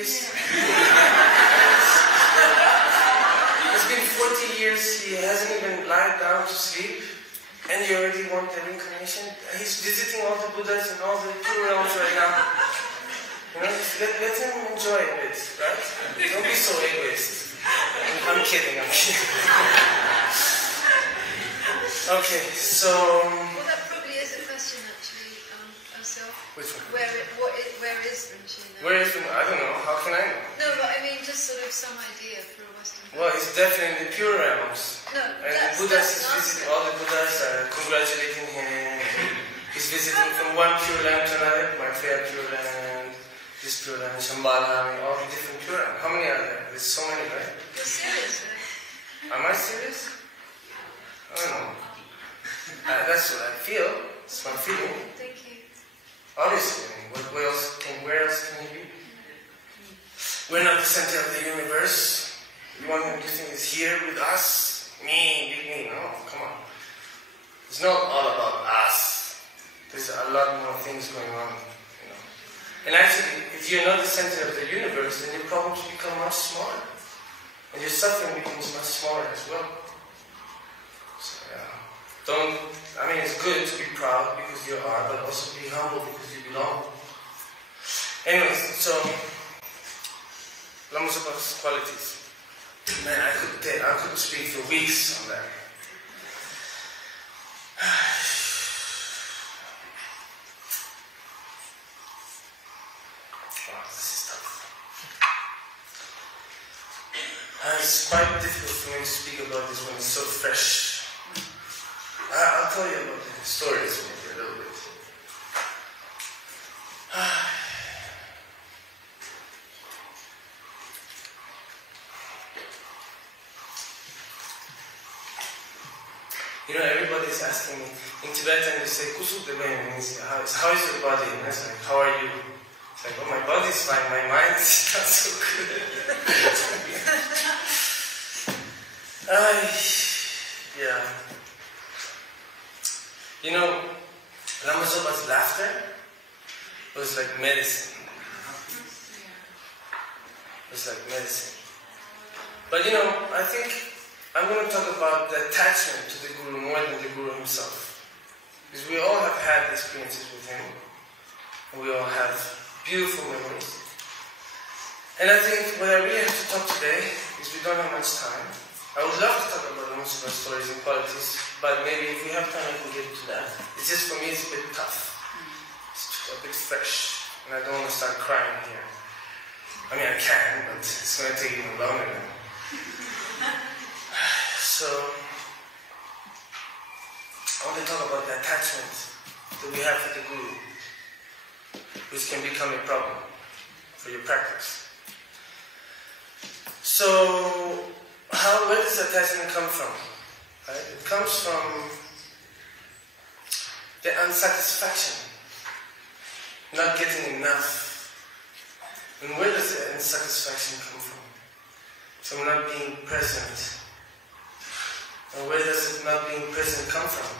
please? It's been 40 years, he hasn't even lied down to sleep, and you already want the reincarnation? He's visiting all the Buddhas in all the pure realms right now. You know, just let him enjoy a bit, right? Don't be so egoist. I'm kidding, I'm kidding. Okay, so... Well, that probably is a question, actually, ourselves. Which one? Where is Rinchi now? Where is Rinchi? I don't know. How can I know? No, but I mean, just sort of some idea for a Western person. Well, he's definitely in the pure realms. No, and the Buddhas, he's visiting, all the Buddhas are congratulating him. He's visiting from one pure land to another, Maitreya pure land, this pure land, Shambhala, I mean, all the different pure lands. How many are there? There's so many, right? You're serious, right? Am I serious? I don't know. That's what I feel. It's my feeling. Thank you. Obviously, I mean, where else can he be? We're not the center of the universe. The one who you think is here with us? Me, big me. No, come on. It's not all about us. There's a lot more things going on, you know. And actually, if you're not the center of the universe, then your problems become much smaller. And your suffering becomes much smaller as well. So, yeah. I mean, it's good to be proud because you are, but also be humble because you belong. Anyways, so, Lama Zopa's qualities. Man, I could speak for weeks on that. Wow, this is tough. It's quite difficult for me to speak about this when it's so fresh. I'll tell you about the stories maybe a little bit. You know, everybody's asking me, in Tibetan they say, Kusuk deben means, how is your body? And I say, how are you? It's like, oh, my body's fine, my mind is not so good. Yeah. You know, Lama Zopa's laughter was like medicine. It was like medicine. But you know, I think I'm going to talk about the attachment to the Guru more than the Guru himself. Because we all have had experiences with him. And we all have beautiful memories. And I think what I really have to talk today, because we don't have much time, I would love to talk about Lama Zopa's stories and qualities, but maybe if we have time I can get to that. It's just for me it's a bit tough. It's a bit fresh. And I don't want to start crying here. I mean I can, but it's going to take even longer now. So, I want to talk about the attachment that we have to the Guru, which can become a problem for your practice. So, where does attachment come from? Right? It comes from the unsatisfaction, not getting enough. And where does the unsatisfaction come from? From not being present. And where does it not being present come from?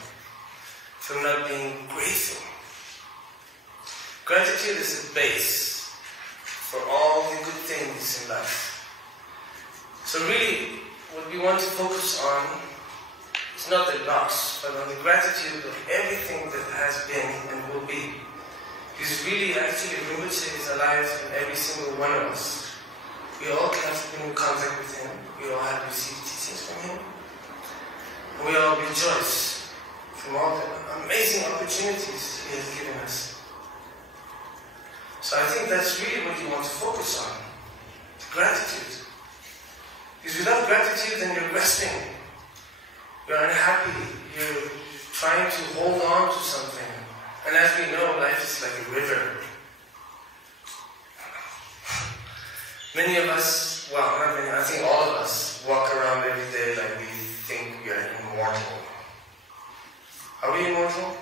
From not being grateful. Gratitude is the base for all the good things in life. So really, what we want to focus on is not the loss, but on the gratitude of everything that has been and will be. Because really, actually, Rinpoche is alive in every single one of us. We all have been in contact with him. We all have received teachings from him. And we all rejoice from all the amazing opportunities he has given us. So I think that's really what you want to focus on. Gratitude. Because without gratitude, then you're resting. You're unhappy. You're trying to hold on to something. And as we know, life is like a river. Many of us, well, not many, I think all of us walk around every day like we think we are immortal. Are we immortal?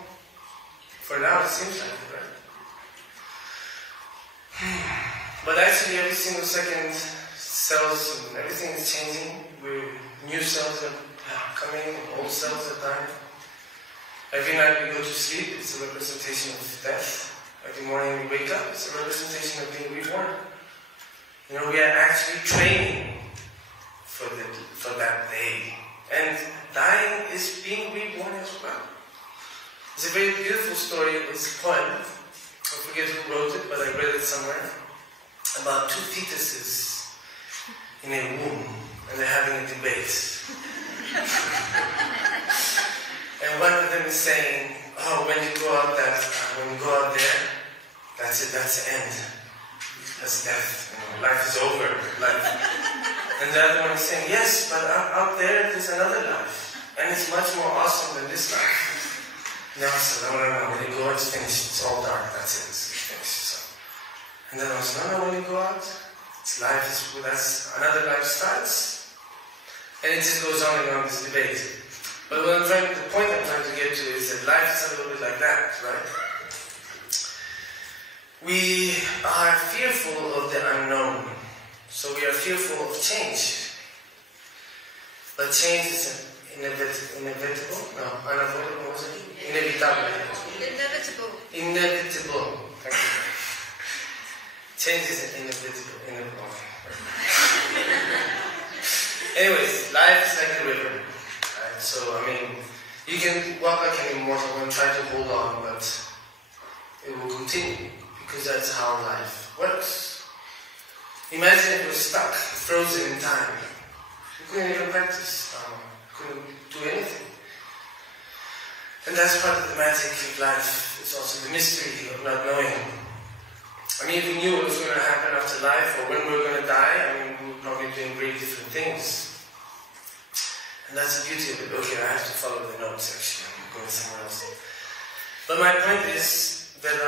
For now, it seems like it, right? But actually, every single second, cells and everything is changing. New cells are coming, old cells are dying. Every night we go to sleep, it's a representation of death. Every morning we wake up, it's a representation of being reborn. You know, we are actually training for that day. And dying is being reborn as well. It's a very beautiful story. It's a poem. I forget who wrote it, but I read it somewhere. About two fetuses in a womb, and they're having a debate. And one of them is saying, "Oh, when you go out there, that's it. That's the end. That's death. You know, life is over. And the other one is saying, "Yes, but out there there's another life, and it's much more awesome than this life." No, I said, no. When you go out, it's finished. It's all dark. That's it. It's finished. So. And then I said, no. When you go out, it's life. That's another life starts, and it just goes on and on this debate. But the point I'm trying to get to is that life is a little bit like that, right? We are fearful of the unknown, so we are fearful of change. But change is inevitable. Unavoidable. Was it? Inevitable. Inevitable. Thank you. Change is inevitable. Anyways, life is like a river. Right? So, I mean, you can walk like an immortal and try to hold on, but it will continue, because that's how life works. Imagine if we're stuck, frozen in time. We couldn't even practice. Couldn't do anything. And that's part of the magic of life. It's also the mystery of not knowing. I mean, if we knew what was going to happen after life, or when we were going to die, I mean, we would probably be doing very different things. And that's the beauty of it. Okay, I have to follow the notes actually. I'm going somewhere else. But my point is that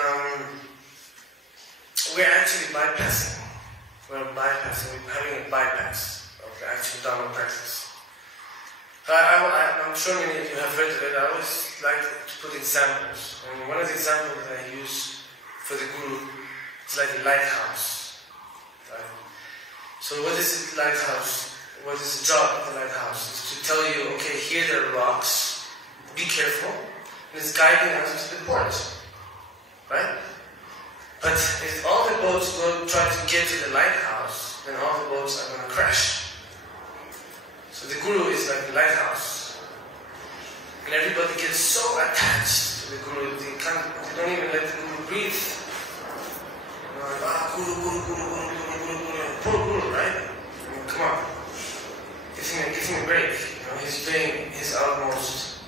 we're actually bypassing. We're having a bypass of the actual Dharma practice. I'm sure many of you have read it. I always like to put examples. And one of the examples that I use for the Guru is like a lighthouse. Right? So what is a lighthouse? What is the job of the lighthouse? Is to tell you, okay, here there are rocks, be careful, and it's guiding us to the port. Right? But if all the boats try to get to the lighthouse, then all the boats are going to crash. So the Guru is like the lighthouse. And everybody gets so attached to the Guru, they don't even let the Guru breathe. You know, like, Guru, poor Guru, right? I mean, come on. Give him a break. You know, he's doing his utmost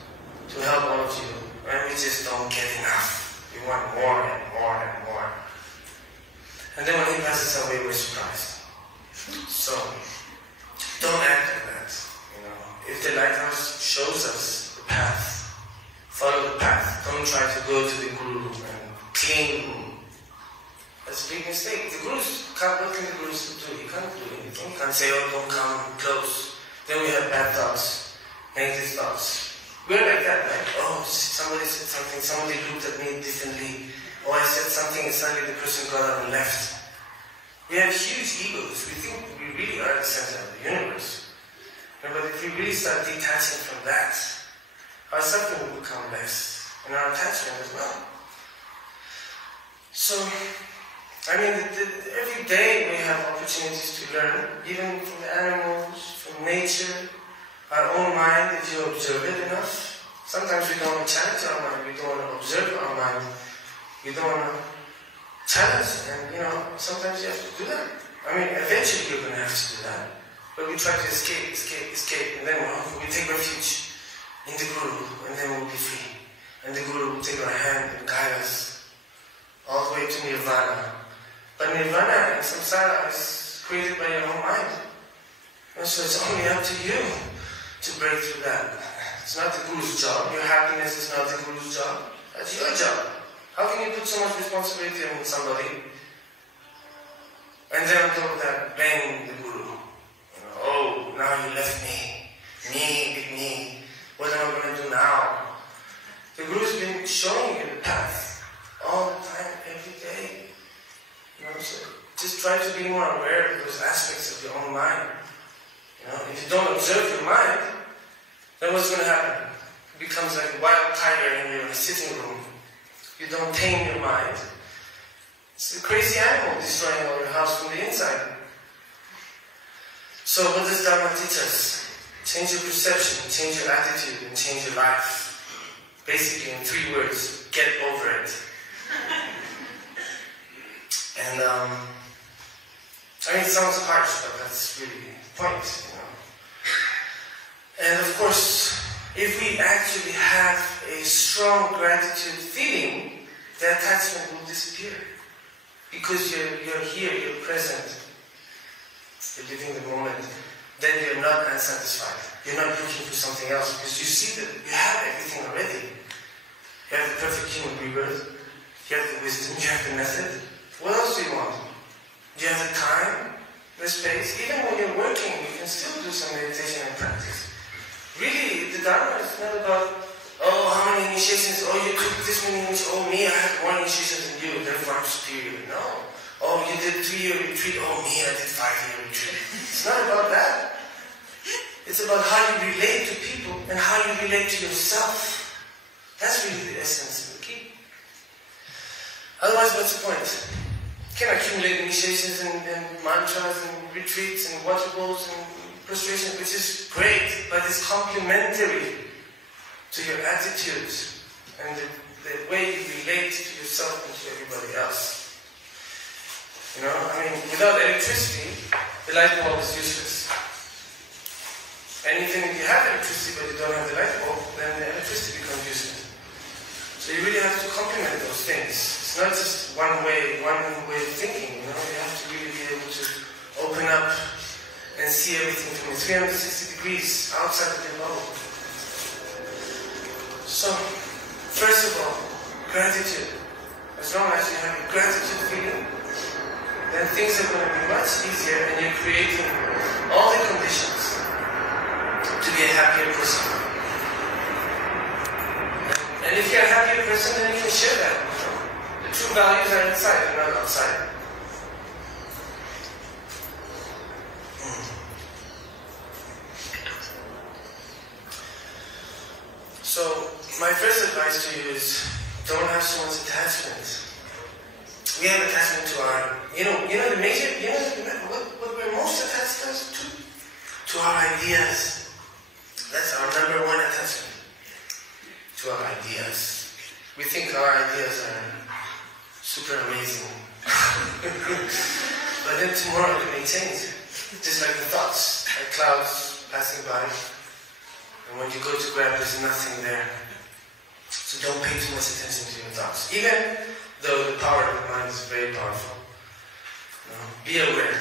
to help all of you. And we just don't get enough. We want more and more and more. And then when he passes away, we're surprised. So, don't act like that. You know, if the lighthouse shows us the path, follow the path. Don't try to go to the Guru and cling. That's a big mistake. What can the Gurus do? He can't do anything. He can't say, oh, don't come close. Then we have bad thoughts, negative thoughts. We're like that, right? Oh, somebody said something, somebody looked at me differently. Oh, I said something and suddenly the person got up and left. We have huge egos. We think we really are the center of the universe. But if we really start detaching from that, our suffering will become less, and our attachment as well. So, I mean, every day we have opportunities to learn, even from the animals, from nature, our own mind, if you observe it enough. Sometimes we don't want to challenge our mind, we don't want to observe our mind, we don't want to challenge, and you know, sometimes you have to do that. I mean, eventually you're going to have to do that. But we try to escape, and then we take refuge in the Guru, and then we'll be free. And the Guru will take our hand and guide us all the way to Nirvana. But Nirvana and Samsara is created by your own mind. And so it's only up to you to break through that. It's not the Guru's job. Your happiness is not the Guru's job. That's your job. How can you put so much responsibility on somebody? And then on top of that, blame the Guru. You know, oh, now you left me. Big me. What am I going to do now? The Guru's been showing you the path all the time, every day. You know, so just try to be more aware of those aspects of your own mind. You know, if you don't observe your mind, then what's going to happen? It becomes like a wild tiger in your sitting room. You don't tame your mind. It's a crazy animal destroying all your house from the inside. So what does Dharma teach us? Change your perception, change your attitude, and change your life. Basically in 3 words, get over it. And I mean, it sounds harsh, but that's really the point, you know. And of course, if we actually have a strong gratitude feeling, the attachment will disappear. Because you're here, you're present, you're living the moment, then you're not unsatisfied. You're not looking for something else because you see that you have everything already. You have the perfect human rebirth, you have the wisdom, you have the method. What else do you want? Do you have the time, the space? Even when you're working, you can still do some meditation and practice. Really, the Dharma is not about, oh, how many initiations? Oh, you took this many initiations. Oh, me, I had more initiations than you, therefore I'm superior. No. Oh, you did 3-year retreat. Oh, me, I did 5-year retreat. It's not about that. It's about how you relate to people and how you relate to yourself. That's really the essence of the key. Otherwise, what's the point? You can accumulate initiations and mantras and retreats and water bowls and prostration, which is great, but it's complementary to your attitude and the way you relate to yourself and to everybody else. You know, I mean, without electricity, the light bulb is useless. And even if you have electricity but you don't have the light bulb, then the electricity becomes useless. So you really have to complement those things. It's not just one way of thinking, you know. You have to really be able to open up and see everything from 360 degrees outside of your bubble. So, first of all, gratitude. As long as you have a gratitude feeling, then things are going to be much easier and you're creating all the conditions to be a happier person. And if you're a happier person, then you can share that. The true values are inside and not outside. So, my first advice to you is, don't have so much attachment. We have attachment to our, what we're most attached to our ideas. That's our number 1 attachment. To our ideas. We think our ideas are super amazing. But then tomorrow it may change. Just like the thoughts, like clouds passing by. And when you go to grab, there's nothing there. So don't pay too much attention to your thoughts. Even though the power of the mind is very powerful. You know, be aware.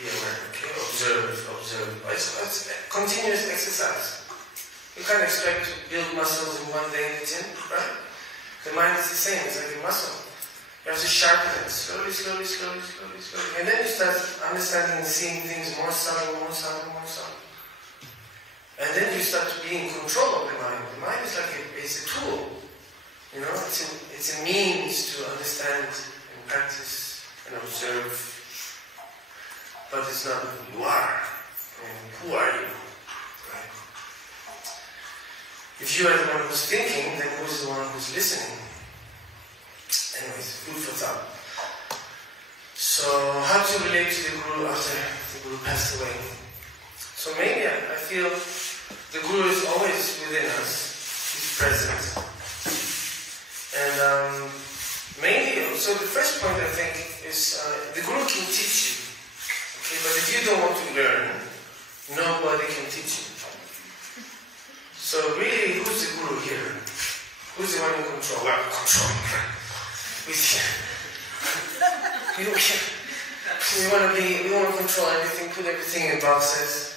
Be aware, okay? Observe. It's continuous exercise. You can't expect to build muscles in one day in the gym, right? The mind is the same, it's like a muscle. You have to sharpen it slowly. And then you start understanding and seeing things more subtle. And then you start to be in control of the mind. The mind is like it's a tool. You know, it's a means to understand and practice and observe. But it's not who you are. And who are you? Right? If you are the one who's thinking, then who's the one who's listening? Anyways, food for thought. So, how to relate to the Guru after the Guru passed away? So maybe I feel the Guru is always within us. He's present. And mainly, so the first point I think is the Guru can teach you. Okay, but if you don't want to learn, nobody can teach you. So really, who's the Guru here? Who's the one in control? Well, control. We want to control everything, put everything in boxes.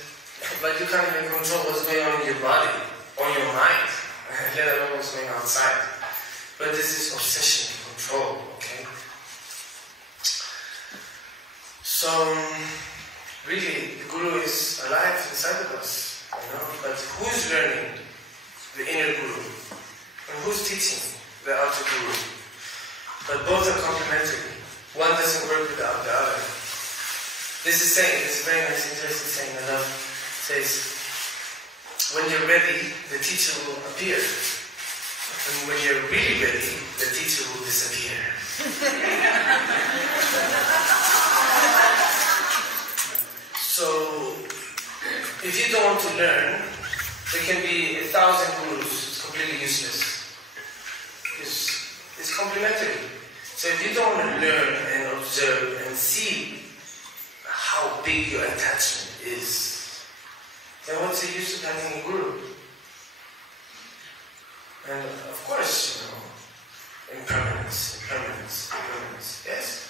But you can't even control what's going on in your body or your mind, let alone what's going outside. But this is obsession, control, okay? So, really, the Guru is alive inside of us, you know? But who's learning? The inner Guru. And who's teaching? The outer Guru. But both are complementary. One doesn't work without the other. This is saying, it's a very nice, interesting saying I love. It says, when you're ready, the teacher will appear. And when you're really ready, the teacher will disappear. So, if you don't want to learn, there can be 1,000 gurus. It's completely useless. It's complementary. So if you don't want to learn and observe and see how big your attachment is, then what's the use of having a guru? And of course, impermanence, yes?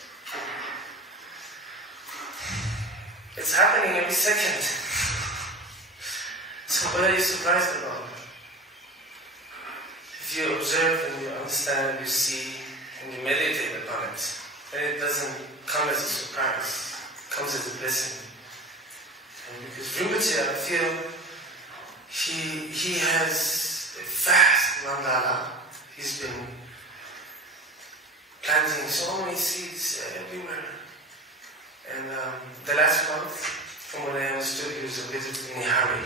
It's happening every second. So what are you surprised about? If you observe and you understand, you see, and you meditate upon it, then it doesn't come as a surprise. It comes as a blessing. And because Rinpoche, I feel, he has a vast mandala. He's been planting so many seeds everywhere. And the last month, from what I understood, he was a bit in a hurry.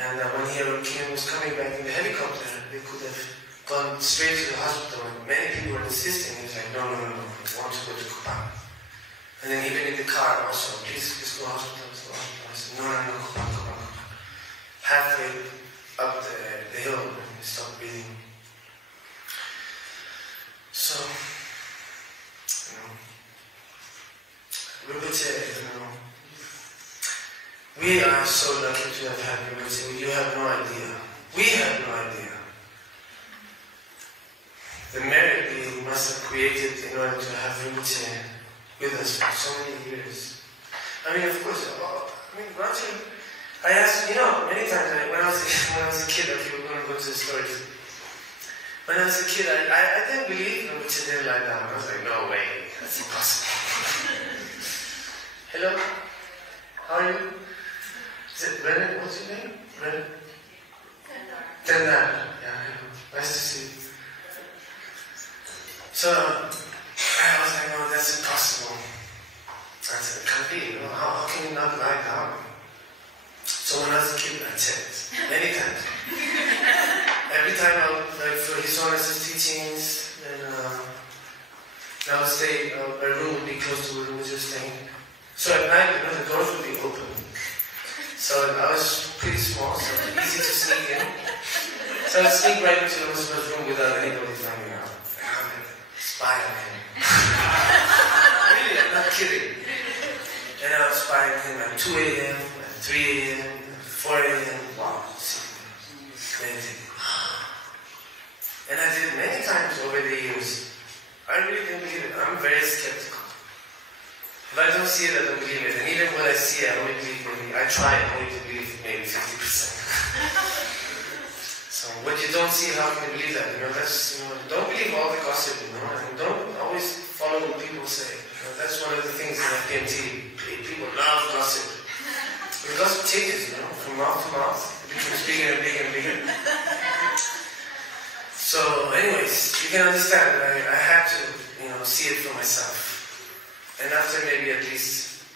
And when he was coming back in the helicopter, they could have gone straight to the hospital. And many people were insisting. He was like, no, I want to go to Kupang. And then even in the car also, please go to hospital, I said, no, Kupang. Halfway up the hill, and he stopped breathing. So, Rinpoche, we are so lucky to have had Rinpoche. You have no idea. We have no idea. The merit we must have created in order to have Rinpoche with us for so many years. I mean, of course, Raja, I asked, many times, when I was a kid, okay, we're going to go to the stories. When I was a kid, I didn't believe Rinpoche didn't lie down. I was like, no way, that's impossible. Hello? How are you? Is it Brennan? What's your name? Brennan? Tendar. Yeah, hello. Nice to see you. So, I was like, no, that's impossible. I said, it can't be. How can you not lie down? So when I was a kid, I checked. Many times. Every time for His Holiness's teachings, and I would stay, my room would be close to where we were just staying. So at night, the doors would be open. So I was pretty small, so it was easy to sneak in. So I would sneak right into the Muslim's room without anybody finding out. I'm like, spy on him. Really, I'm not kidding. And I was spying him at 2 a.m., at 3 a.m., 4 a.m. Wow, meditating. And I did it many times over the years. I really didn't believe it. I'm very skeptical. If I don't see it, I don't believe it. And even when I see it, I only believe maybe, I try only to believe maybe 50%. So what you don't see, how can you believe that? Don't believe all the gossip, and don't always follow what people say. That's one of the things in FPMT. People love gossip. The gossip changes, from mouth to mouth. It becomes bigger and bigger and bigger. So anyways, you can understand that I had to, see it for myself. And after maybe at least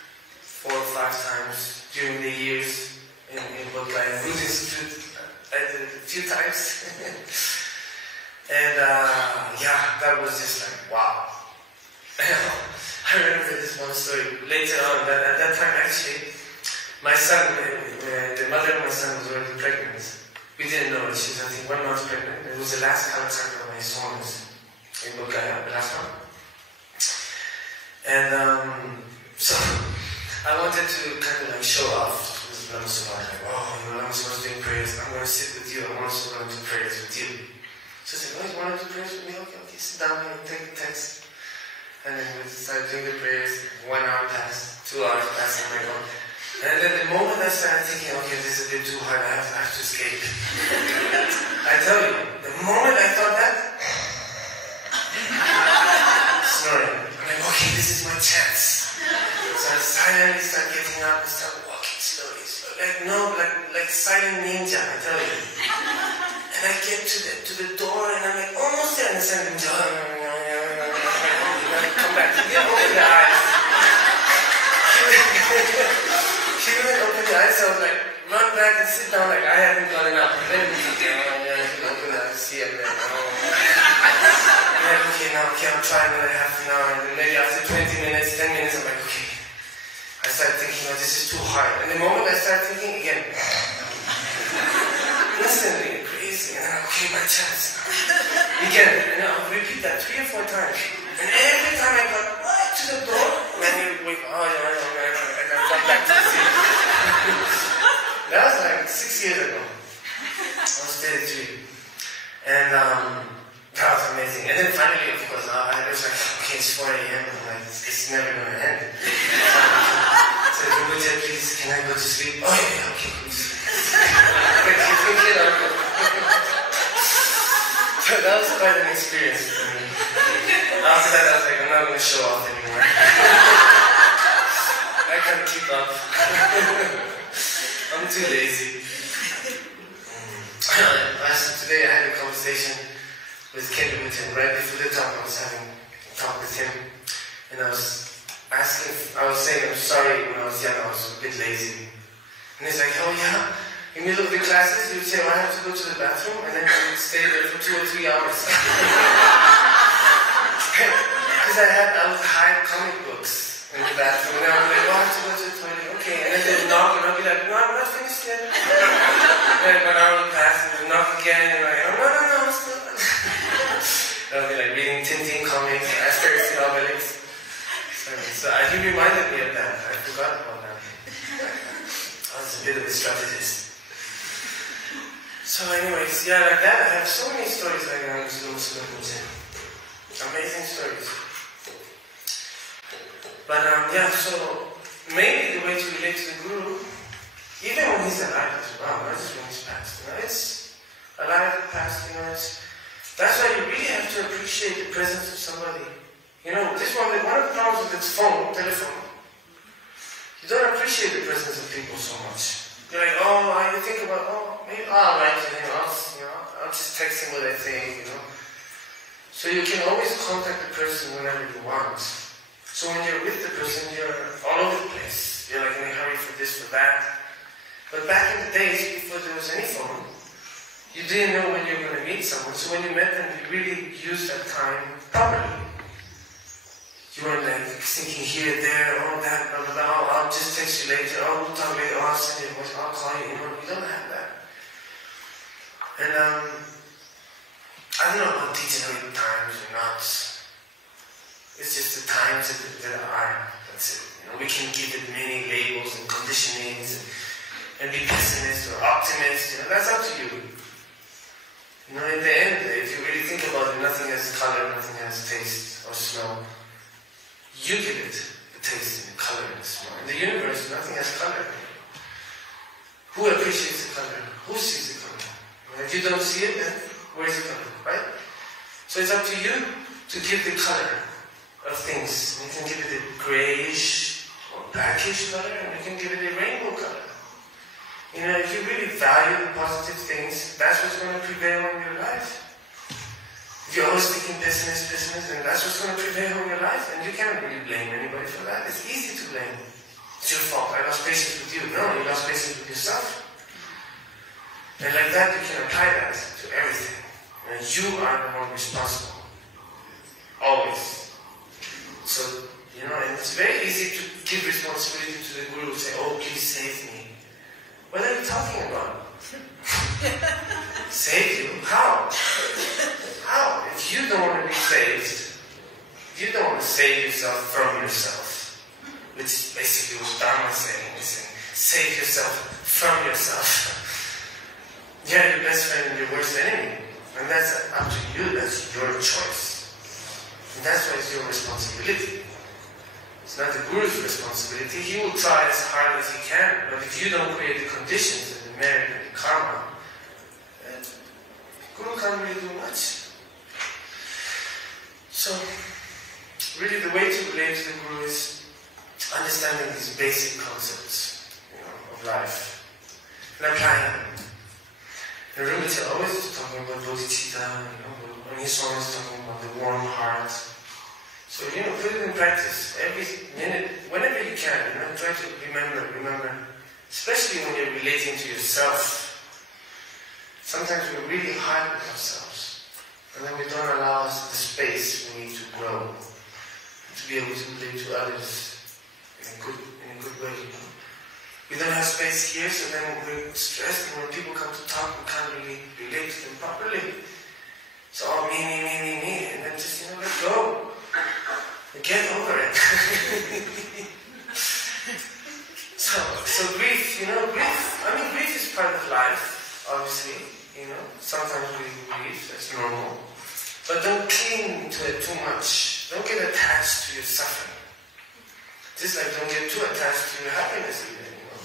4 or 5 times during the years in Bodh Gaya Buddhist Institute, I did it a few times. And that was just like, wow. I remember this one story later on, that at that time actually, my son, the mother of my son was already pregnant. We didn't know it. She was, I think, 1 month pregnant. It was the last contact of my sons in Bodh Gaya, the last one. And so I wanted to kind of show off to the Lama Sabha. Lama Sabha's doing prayers. I'm going to sit with you. I'm also going to do prayers with you. So I said, you want to do prayers with me? Okay, sit down here and take the text. And then we started doing the prayers. 1 hour passed, 2 hours passed, and I go. And then the moment I started thinking, okay, this is a bit too hard, I have to escape. I tell you, the moment I thought that, snoring. I'm like, okay, this is my chance. So I silently start getting up and start walking slowly. Like silent ninja, I tell you. And I get to the door and I'm like, almost there, and I say, come back, open the eyes. She wouldn't open the eyes, so I was like, run back and sit down like I haven't gone enough. And then open the eyes, see, I'm like, okay, I'm trying another half an hour, and then maybe after 20 minutes, 10 minutes, I'm like, okay. I start thinking, oh, this is too hard. And the moment I start thinking again, instantly, crazy, and I'm okay, my chance. Again, and I'll repeat that 3 or 4 times. And every time I got right to the door, and then you wake, oh, yeah, and I got back to the seat. That was like 6 years ago. I was 33. And that was amazing. And then finally, of course, I was like, okay, it's 4 a.m. I'm like, it's never going to end. So, please, can I go to sleep? Oh, yeah, okay, please. So that was quite an experience for me. After that, I was like, I'm not going to show off anymore. I can't keep up. I'm too lazy. Today I had a conversation with Ken Whitten. Right before the talk, I was having a talk with him. And I was saying I'm sorry when I was young, I was a bit lazy. And he's like, oh yeah, in the middle of the classes, you would say, oh, I have to go to the bathroom, and then I would stay there for 2 or 3 hours. Because I would hide comic books in the bathroom, and I would be like, oh, I have to go to the toilet, okay. And then they would knock, and I'd be like, no, I'm not finished yet. And then an hour would pass, and they would knock again, and I'm like, oh, no, I'm still. I would be like reading Tintin comics, Asterix and Obelix. So he reminded me of that. I forgot about that. I was a bit of a strategist. So anyways, yeah, like that, I have so many stories like that in Muslim Muslim. Amazing stories. But yeah, so maybe the way to relate to the Guru, even when he's alive as well, not just when he's passed. You know, it's alive, past, you know, that's why you really have to appreciate the presence of somebody. You know, one of the problems with this telephone, you don't appreciate the presence of people so much. You're like, oh, you think about, maybe I'll write to him, I'll just text him what I think, you know. So you can always contact the person whenever you want. So when you're with the person, you're all over the place. You're like in a hurry for this, for that. But back in the days, before there was any phone, you didn't know when you were going to meet someone. So when you met them, you really used that time properly. You weren't like thinking here, there, all that, blah, blah, blah. Oh, I'll just text you later. Oh, we'll talk later. Oh, I'll send you a voice. I'll call you. You know, you don't have that. And I don't know about degenerate times or not. It's just the times that are. That's it. You know, we can give it many labels and conditionings and be pessimist or optimist. You know, that's up to you. You know, in the end, if you really think about it, nothing has color, nothing has taste or smell. You give it the taste and the color and the smell. In the universe, nothing has color. Who appreciates the color? Who sees the color? If you don't see it, then where's the color, right? So it's up to you to give the color of things. You can give it a grayish or blackish color, and you can give it a rainbow color. You know, if you really value the positive things, that's what's going to prevail in your life. If you're always thinking pessimist, and that's what's going to prevail in your life, and you can't really blame anybody for that. It's easy to blame. It's your fault. I lost patience with you. No, you lost patience with yourself. And like that, you can apply that to everything. And you are the one responsible. Always. So, you know, and it's very easy to give responsibility to the Guru, say, oh, please save me. What are you talking about? Save you? How? How? If you don't want to be saved, if you don't want to save yourself from yourself, which is basically what Dharma is saying, save yourself from yourself. Yeah, your best friend and your worst enemy. And that's up to you, that's your choice. And that's why it's your responsibility. It's not the Guru's responsibility. He will try as hard as he can, but if you don't create the conditions and the merit and the karma, the Guru can't really do much. So, really the way to relate to the Guru is understanding these basic concepts, you know, of life and applying them. And Rinpoche always is talking about bodhicitta, you know, when his song is talking about the warm heart. So, you know, put it in practice every minute, whenever you can, you know, try to remember, especially when you're relating to yourself. Sometimes we're really hard with ourselves, and then we don't allow us the space we need to grow, to be able to relate to others in a good way, you know. We don't have space here, so then we're stressed, and when people come to talk, we can't really relate to them properly. It's all me, and then just, you know, let go. Get over it. So grief, you know, grief is part of life, obviously, you know. Sometimes we grieve, that's normal. But don't cling to it too much. Don't get attached to your suffering. Just like don't get too attached to your happiness either, you know.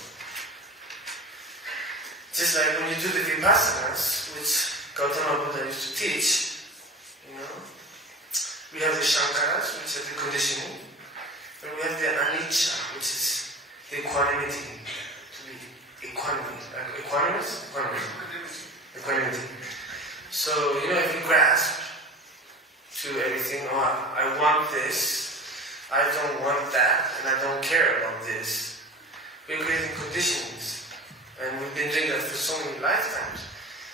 Just like when you do the Vipassanas, which Gautama Buddha used to teach, you know, we have the Shankaras, which are the conditioning, and we have the Anicca, which is the equanimity, to be equanimous? Equanimity. So, you know, if you grasp to everything, oh, I want this, I don't want that, and I don't care about this, we're creating conditions, and we've been doing that for so many lifetimes.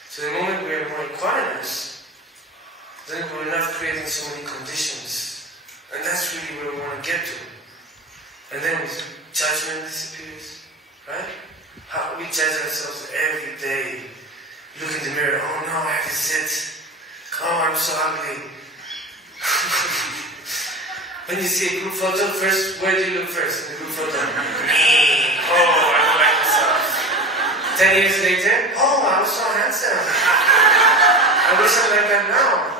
So the moment we are more equanimous, then we're not creating so many conditions. And that's really where we want to get to. And then judgment disappears, right? How we judge ourselves every day. Look in the mirror, oh no, I have to sit. Oh, I'm so ugly. When you see a group photo, first, where do you look first in the group photo? Me. Oh, I don't like myself. 10 years later, oh, I'm so handsome. I wish I'm like that now.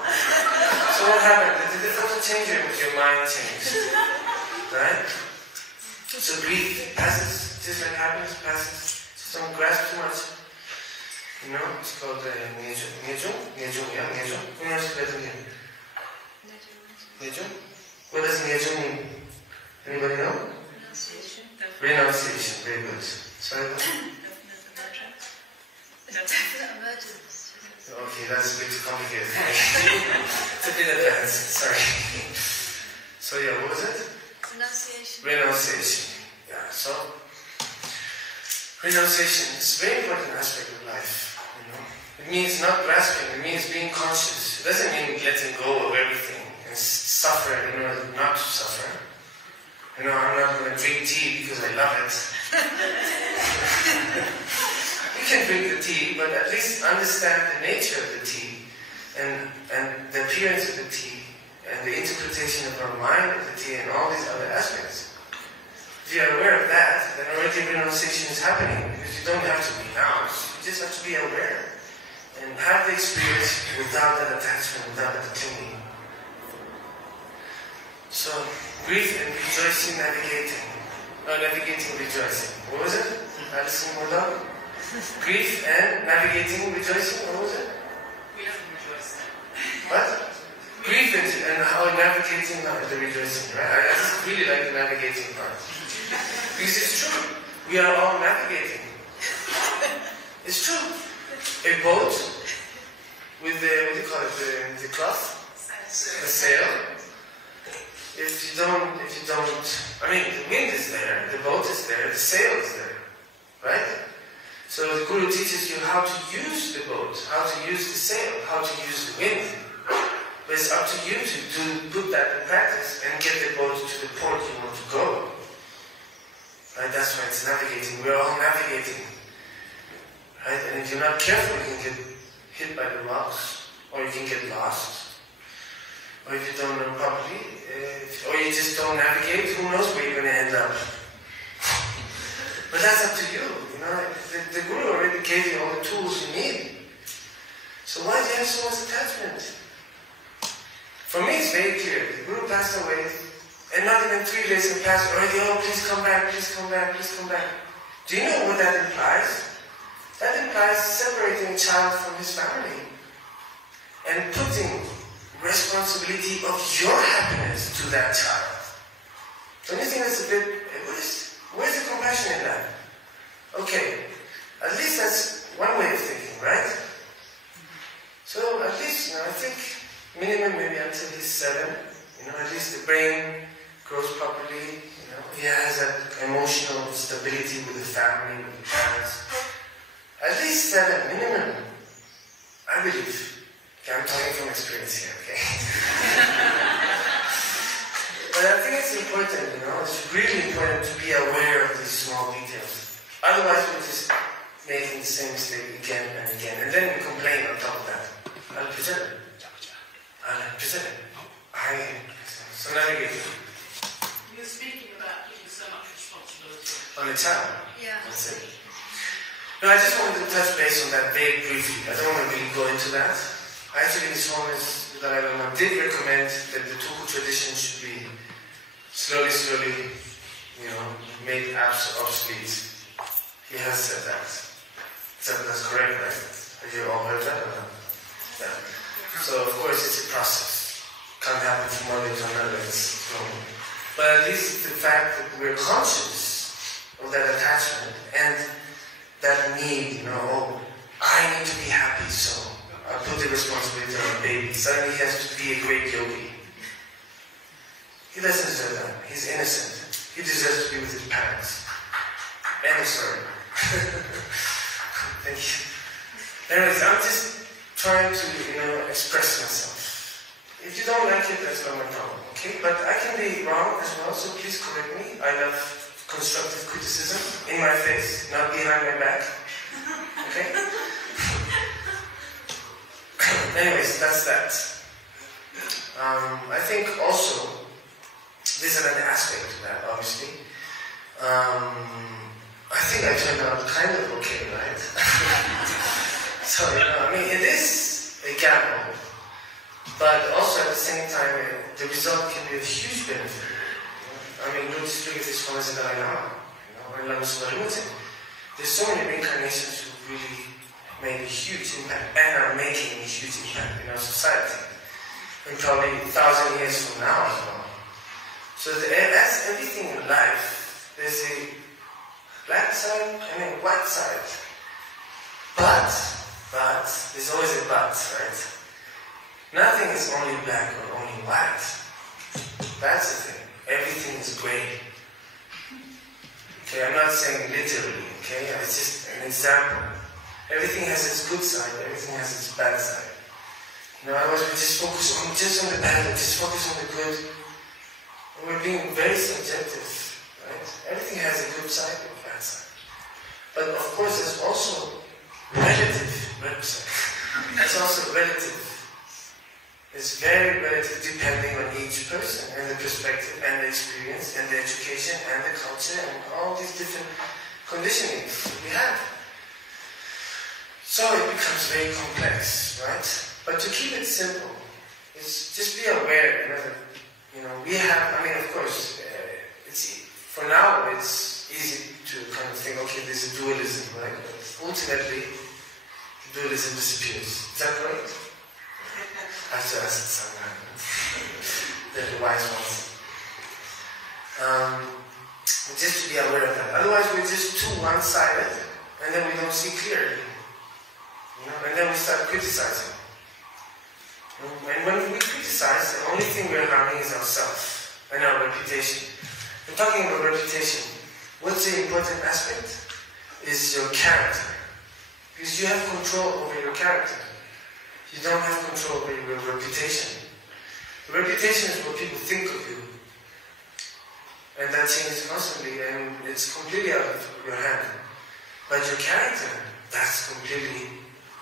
So what happened? The photo changed with your mind changed. Right? So grief passes, just like happiness passes. So don't grasp too much. You know, it's called Ngejung. Who knows the letter here? Ngejung? What does Ngejung mean? Anybody know? Renunciation. Renunciation, very good. Sorry? Definite emergence. Okay, that's a bit too complicated. It's a bit advanced, sorry. So yeah, what was it? Renunciation. Renunciation. Yeah, so renunciation is a very important aspect of life, you know. It means not grasping, it means being conscious. It doesn't mean letting go of everything and suffer in order not to suffer. You know, I'm not going to drink tea because I love it. You can drink the tea, but at least understand the nature of the tea and the appearance of the tea and the interpretation of our mind of the tea and all these other aspects. If you are aware of that, then already renunciation is happening, because you don't have to renounce, you just have to be aware and have the experience without that attachment, without that clinging. So, grief and rejoicing, navigating, rejoicing. What was it? Alison Moda? Grief and navigating, rejoicing, what was it? What? Grief and how navigating the rejoicing, right? I just really like the navigating part. Because it's true. We are all navigating. It's true. A boat with the, what do you call it, the cloth? The sail. If you don't, I mean, the wind is there, the boat is there, the sail is there, right? So the Guru teaches you how to use the boat, how to use the sail, how to use the wind. But it's up to you to put that in practice and get the boat to the port you want to go. Right? That's why it's navigating. We're all navigating. Right? And if you're not careful, you can get hit by the rocks, or you can get lost. Or if you don't know properly, or you just don't navigate, who knows where you're going to end up. But that's up to you. You know, the Guru already gave you all the tools you need. So why do you have so much attachment? For me, it's very clear. The Guru passed away, and not even 3 days have passed already. Oh, please come back, please come back, please come back. Do you know what that implies? That implies separating a child from his family and putting responsibility of your happiness to that child. Don't you think that's a bit egoist? Where's the compassion in that? Okay, at least that's one way of thinking, right? So at least, I think minimum maybe until he's 7, at least the brain grows properly, he has that emotional stability with the family, with the parents. At least 7, minimum, I believe. Okay, I'm talking from experience here, okay? But I think it's important, it's really important to be aware of these small details. Otherwise, we're just making the same mistake again and again. And then we complain on top of that. I'll present it. So navigate. You're speaking about putting so much responsibility on the child. Yeah. That's it. No, I just wanted to touch base on that very briefly. I don't want to really go into that. Actually, this Holiness Dalai Lama did recommend that the Tuku tradition should be slowly, made obsolete. He has said that. So that's correct, right? Have you all heard that or not? Yeah. So, of course, it's a process. Can't happen from one day to another. But at least the fact that we're conscious of that attachment and that need, I need to be happy, so I put the responsibility on my baby. Suddenly he has to be a great yogi. He doesn't deserve that. He's innocent. He deserves to be with his parents. End of story. Thank you. Anyways, I'm just trying to, express myself. If you don't like it, that's not my problem, okay? But I can be wrong as well, so please correct me. I love constructive criticism in my face, not behind my back. Okay? Anyways, that's that. I think also, there's another aspect to that, obviously. I think I turned out kind of okay, right? So, it is a gamble. But also at the same time, the result can be a huge benefit. Just look at this Holiness Dalai Lama, and Lama Suvarimate. There's so many reincarnations who really made a huge impact and are making a huge impact in our society. And probably 1,000 years from now as well. So as everything in life, there's a black side and a white side. But, there's always a but, right? Nothing is only black or only white. That's the thing. Everything is gray. Okay, I'm not saying literally, okay? It's just an example. Everything has its good side, everything has its bad side. Otherwise we just focus on the bad, just focus on the good. And we're being very subjective, right? Everything has a good side and a bad side. But of course there's also relative. It's also relative. It's very relative depending on each person and the perspective and the experience and the education and the culture and all these different conditionings we have. So it becomes very complex, right? But to keep it simple, is just be aware that, we have, of course, for now it's easy to kind of think, okay, there's a dualism, right? But ultimately, dualism disappears. Is that correct? I have to ask it sometime. They're the wise ones. Just to be aware of that. Otherwise, we're just too one-sided, and then we don't see clearly. And then we start criticizing. And when we criticize, the only thing we're harming is ourselves and our reputation. I'm talking about reputation. What's the important aspect? Is your character. Because you have control over your character. You don't have control over your reputation. The reputation is what people think of you. And that changes constantly, and it's completely out of your hand. But your character, that's completely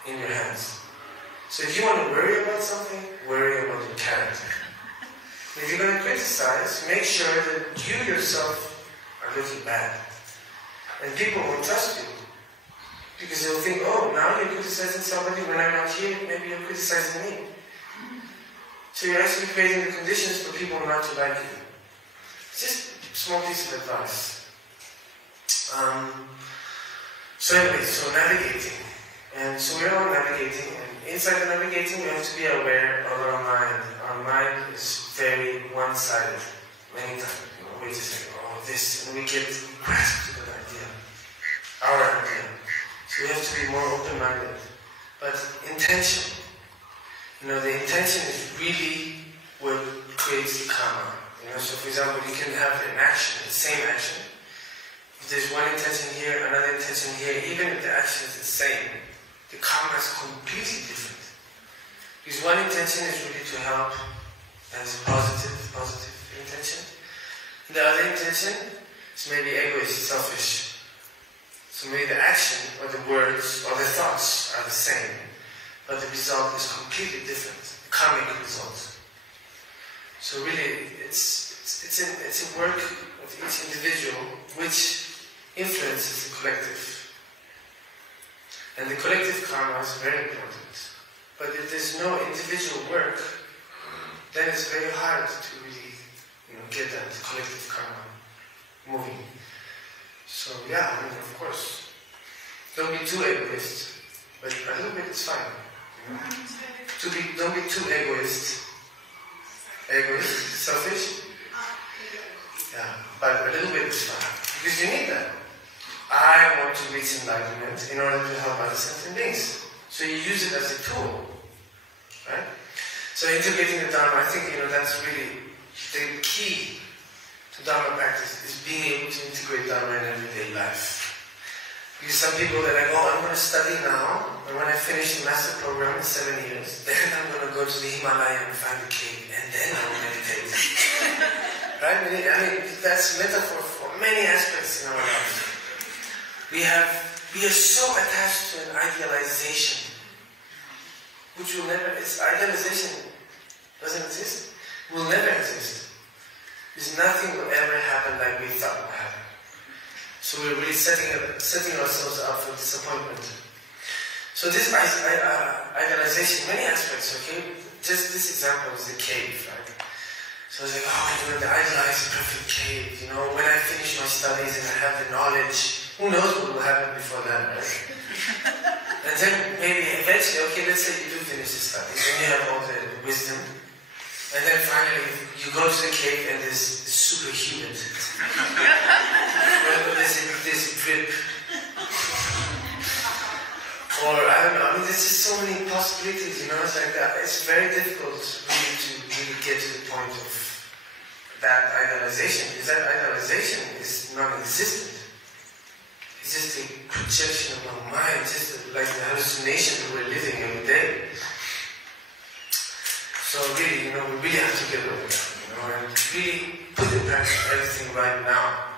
in your hands. So if you want to worry about something, worry about your character. And if you're going to criticize, make sure that you yourself are looking bad. And people won't trust you. Because they'll think, oh, now you're criticizing somebody when I'm not here, maybe you're criticizing me. So you're actually creating the conditions for people not to like you. It's just a small piece of advice. So navigating. And so we're all navigating, and inside the navigating we have to be aware of our mind. Our mind is very one-sided many times. We just think, oh, this, and we get grasped to that idea. Our idea. So we have to be more open-minded. But intention, the intention is really what creates the karma. So for example, you can have an action, the same action. If there's one intention here, another intention here, even if the action is the same, the karma is completely different. Because one intention is really to help That is positive intention. The other intention is maybe egoist, selfish. So maybe the action or the words or the thoughts are the same, but the result is completely different, the karmic result. So really, it's a work of each individual which influences the collective. And the collective karma is very important. But if there's no individual work, then it's very hard to really, get that collective karma moving. So yeah, of course, don't be too egoist, but a little bit is fine. Don't be too egoist, selfish. Yeah, but a little bit is fine because you need that. I want to reach enlightenment in order to help other sentient beings. So you use it as a tool, right? So integrating the Dharma, I think that's really the key to Dharma practice, is being able to integrate Dharma in everyday life. Because some people, they're like, I'm going to study now, and when I finish the master program in 7 years, then I'm going to go to the Himalaya and find a cave, and then I'll meditate. Right? I mean, that's metaphor for many aspects in our life. We are so attached to an idealization, which will never, idealization doesn't exist, will never exist. Because nothing will ever happen like we thought would happen. So we're really setting ourselves up for disappointment. So this idealization, many aspects, okay? Just this example is the cave, right? So I was like, the idealized perfect cave, when I finish my studies and I have the knowledge, who knows what will happen before that, right? And then maybe eventually, okay, let's say you do finish the studies and you have all the wisdom, and then finally you go to the cave and there's super humid. There's a drip. Or I don't know, there's just so many possibilities, it's like that. It's very difficult really to really get to the point of that idealization, because that idealization is non-existent. It's just a projection of our mind, just like the hallucination that we're living every day. So really, we really have to get over that, and really put in practice everything right now.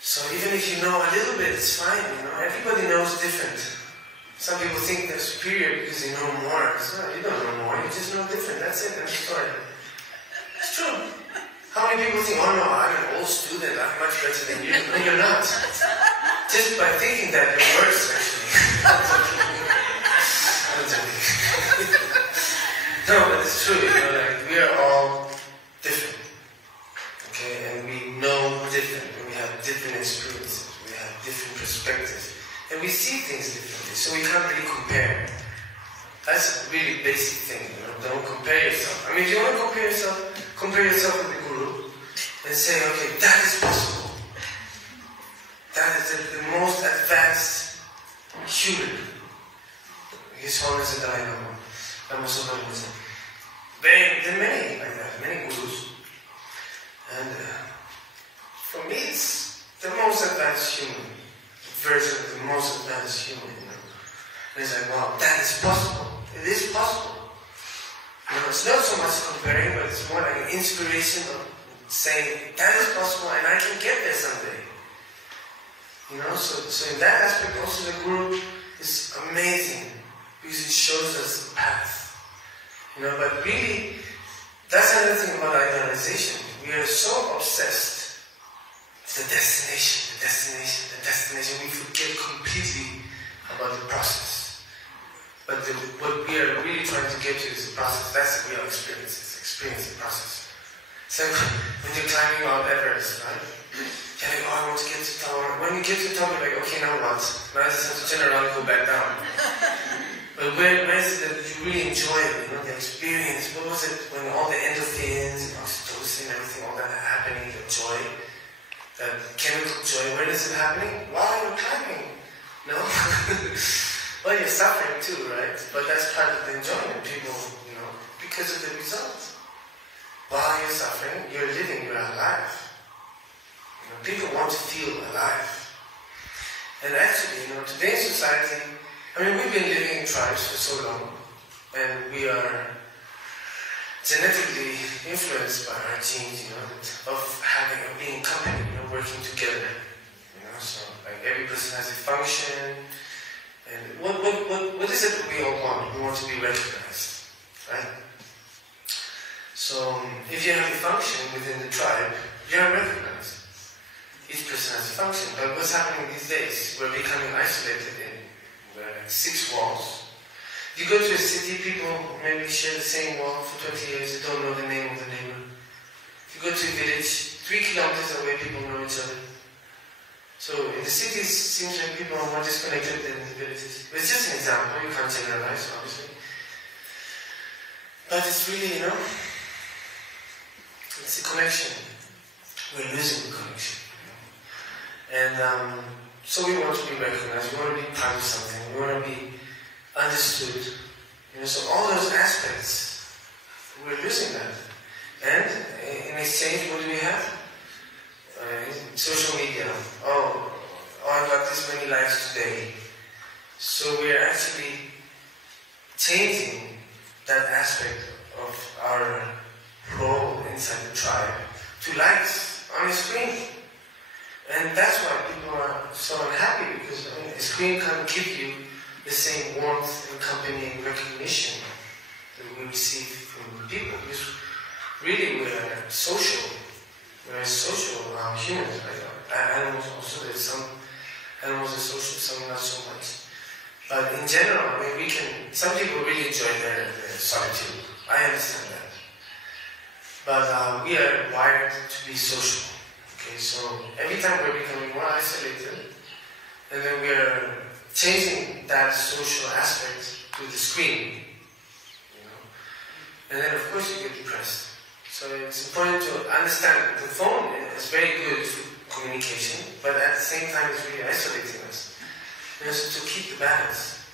So even if you know a little bit, it's fine, everybody knows different. Some people think they're superior because they know more. No, you don't know more, you just know different, that's it, that's the story. It's true. How many people think, I'm an old student, I'm much better than you? No, you're not. Just by thinking that, you're worse, actually. I'm joking. No, but it's true, we are all different. Okay, and we know different, and we have different experiences, we have different perspectives, and we see things differently, so we can't really compare. That's a really basic thing, don't compare yourself. If you want to compare yourself with the Guru, and say, okay, that is possible. That is the most advanced human. His Holiness the Dalai Lama. There are many like that, many Gurus. And for me, it's the most advanced human version of the most advanced human. And it's like, wow, that is possible. It is possible. It's not so much comparing, but it's more like an inspiration of saying, that is possible and I can get there someday. So in that aspect also the Guru is amazing because it shows us the path. But really, that's another thing about idealization. We are so obsessed with the destination. We forget completely about the process. But what we are really trying to get to is the process. That's the real experience. It's experience the process. So when you're climbing Mount Everest, right? You're like, I want to get to the top. When you get to the top, you're like, okay, now what? Now I just have to turn around and go back down. But where is it that you really enjoy it, the experience? What was it when all the endorphins, oxytocin, everything, all that happening, the joy, that chemical joy, where is it happening? While you're climbing, no? Well, you're suffering too, right? But that's part of the enjoyment, people, because of the result. While you're suffering, you're living, you're alive. People want to feel alive. And actually, today's society, we've been living in tribes for so long, and we are genetically influenced by our genes, of being company, working together. So like every person has a function, and what is it we all want? We want to be recognized, right? So if you have a function within the tribe, you are recognized. Each person has a function, but what's happening these days? We're becoming isolated in 6 walls. If you go to a city, people maybe share the same wall for 20 years, they don't know the name of the neighbor. If you go to a village, 3 kilometers away, people know each other. So in the cities, it seems like people are more disconnected than in the villages. It's just an example, you can't generalize, obviously. But it's really, it's a connection. We're losing the connection. And so we want to be recognized, we want to be part of something, we want to be understood. So all those aspects, we're losing that. And in exchange, what do we have? Social media. Oh, I got this many likes today. So we're actually changing that aspect of our role inside the tribe to likes on a screen. And that's why people are so unhappy, because a screen can't give you the same warmth and company and recognition that we receive from people. Because really we're social. We're social humans. Animals also, there's some animals are social, some not so much. But in general, some people really enjoy their solitude. I understand that. But we are wired to be social. Okay, so every time we're becoming more isolated, and then we're changing that social aspect to the screen, and then of course you get depressed. So it's important to understand the phone is very good for communication, but at the same time it's really isolating us. So to keep the balance.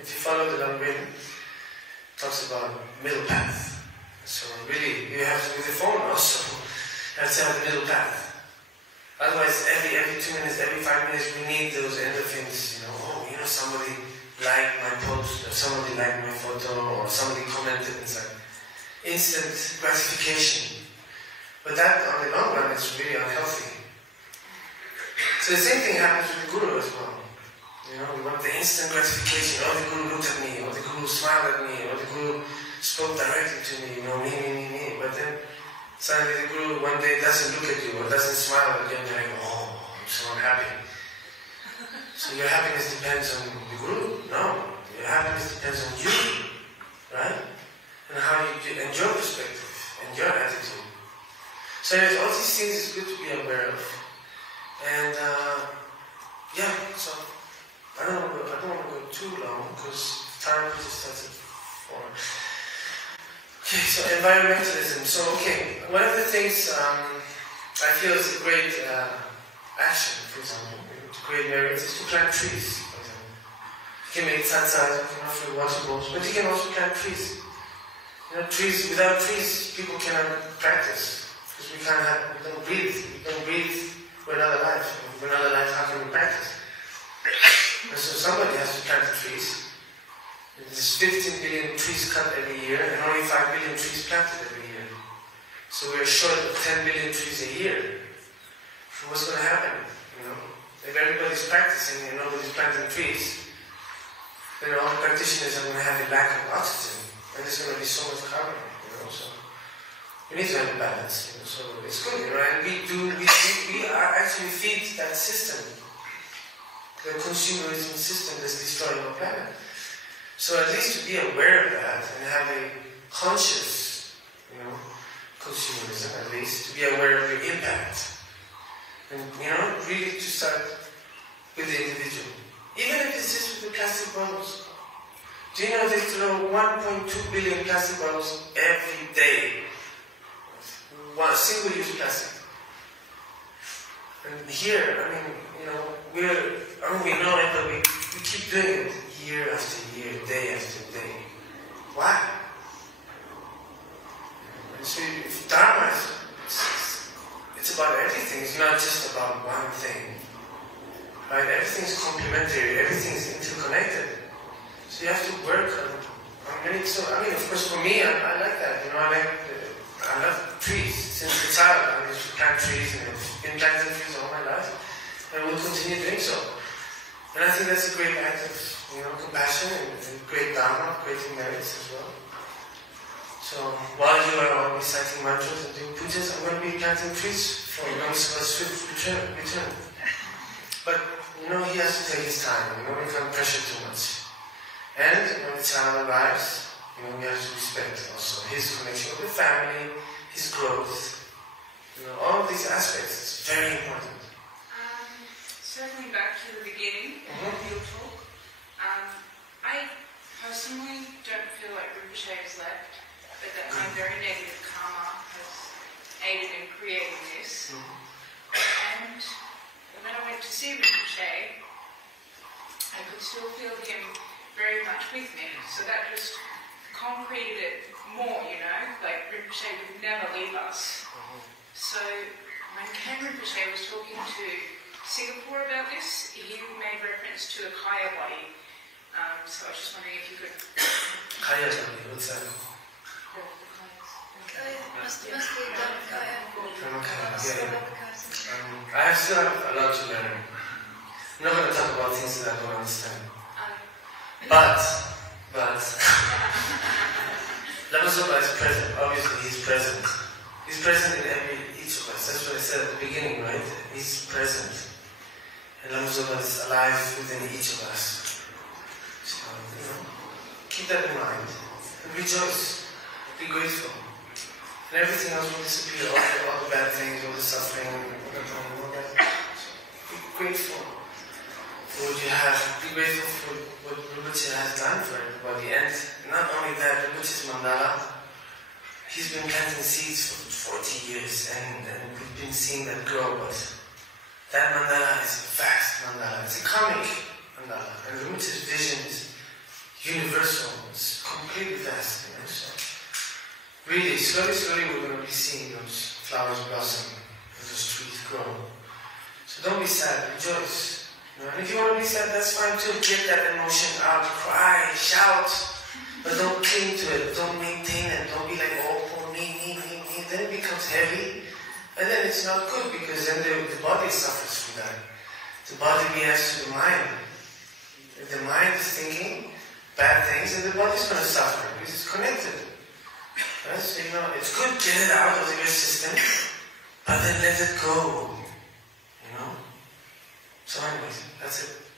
If you follow the algorithm, it talks about middle path. So really, you have to, with the phone also, you have to have the middle path. Otherwise, every 2 minutes, every 5 minutes, we need those endorphins. Somebody liked my post, or somebody liked my photo, or somebody commented inside. Instant gratification. But that, on the long run, is really unhealthy. So the same thing happens with the guru as well. We want the instant gratification. Oh, the guru looked at me, or the guru smiled at me, or the guru spoke directly to me, me. But then, suddenly the guru one day doesn't look at you, or doesn't smile at you, and you're like, oh, I'm so unhappy. So your happiness depends on the guru? No. Your happiness depends on you. Right? And how you and your perspective and your attitude. So all these things is good to be aware of. And so I don't want to go too long because time just starts at 4. Okay, so environmentalism. So one of the things I feel is a great action, for example, to create merits is to plant trees, for example. You can make satsas, you can offer water bowls, but you can also plant trees. Trees, without trees, people cannot practice. Because we don't breathe. We don't breathe, we're not alive. If we're not alive, how can we practice? And so somebody has to plant the trees. There's 15 billion trees cut every year, and only 5 billion trees planted every year. So we're short of 10 billion trees a year. So what's going to happen? If everybody's practicing and nobody's planting trees, then all the practitioners are going to have a lack of oxygen. And there's going to be so much carbon, so we need to have a balance, so it's good, and we actually feed that system, the consumerism system that's destroying our planet. So at least to be aware of that and have a conscious, consumerism at least, to be aware of your impact. And, really to start with the individual. Even if it's just with the plastic bottles. Do you know they throw 1.2 billion plastic bottles every day? One single-use plastic. And here, we know it, but we keep doing it year after year, day after day. Why? And so if Dharma it's about everything, it's not just about one thing. Right? Everything's complementary, everything's interconnected. So you have to work on So, I mean, of course, for me, I like that. You know, I love trees. Since a child, I used to plant trees, and I've been planting trees all my life, and will continue doing so. And I think that's a great act of, you know, compassion and great dharma, creating merits as well. So while you are all reciting mantras and doing pujas, I'm going to be planting trees for Namaskar swift return. But, you know, he has to take his time. You know, we can't pressure too much. And when the child arrives, you know, we have to respect also his connection with the family, his growth, you know, all of these aspects. It's very important. Circling back to the beginning of your talk, I personally don't feel like Rinpoche has left, but that my very negative karma has aided in creating this. And when I went to see Rinpoche, I could still feel him very much with me. So that just concreted it more, you know, like Rinpoche would never leave us. So when Ken Rinpoche was talking to Singapore about this, he made reference to a kaya body. So I was just wondering if you could... Kaya body, what's that? Kaya must be Dhammakaya. I still have a lot to learn. I'm not going to talk about things that I don't understand. But Lama Zopa is present. Obviously, he's present. He's present in each of us. That's what I said at the beginning, right? He's present. And Lama Zopa is alive within each of us. So, you know, keep that in mind. And rejoice. Be grateful. And everything else will disappear. All the bad things, all the suffering, all the pain, all that. So, be grateful for what you have. Be grateful for what Rinpoche has done for everybody. And not only that, Rinpoche's mandala, he's been planting seeds for 40 years, and we've been seeing that grow, but that mandala is a vast mandala. It's a karmic mandala, and Rinpoche's vision is universal. It's completely vast, you know, so really, slowly we're going to be seeing those flowers blossom, and those trees grow. So don't be sad, rejoice. You know, and if you want to be sad, that's fine too. Get that emotion out, cry, shout, but don't cling to it, don't maintain it, don't be like, oh, poor me. Then it becomes heavy, and then it's not good, because then the body suffers from that. The body reacts to the mind. If the mind is thinking bad things, then the body's going to suffer, because it's connected. Right? So, you know, it's good, get it out of your system, but then let it go. You know? So anyways, that's it.